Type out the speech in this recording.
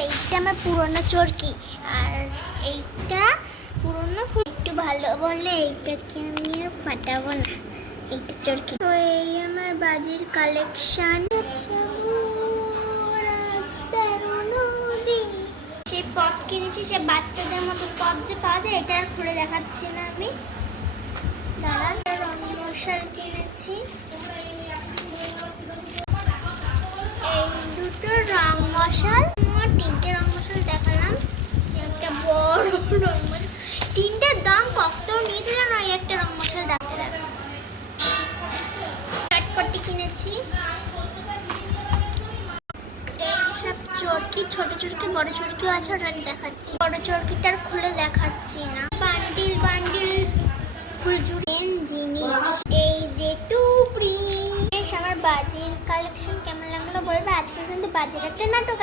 এইটা আমার পুরনো চরকি, আর এইটা পুরনো একটু ভালো বলে এইটাকে আমি আর ফাটাবো না, এইটা চরকি। তো এই আমার বাজির কালেকশন। সেই পপ কিনেছি, সে বাচ্চাদের মতো পপ যে পাওয়া যায়, এটা আর খুলে দেখাচ্ছি না আমি। দাঁড়ান, রং মশাল কিনেছি, এই দুটো রং মশাল, তিনটে রং মশাল দেখালাম। একটা বড় রং মশাল, তিনটের দাম কত নিয়েছে জানো? এই একটা রং মশাল দেখতে দেবে। চটপটি কিনেছি, এইসব চরকি, ছোট চরকি বড় চরকিও আছে, ওটা দেখাচ্ছি। বড় চরকিটার খুলে দেখাচ্ছি না। বান্ডিল বান্ডিল ফুলঝুরি জিনিস, এই যে টুপরি। আমার বাজির কালেকশন কেমন লাগলো বলবে। আজকে কিন্তু বাজির একটা নাটক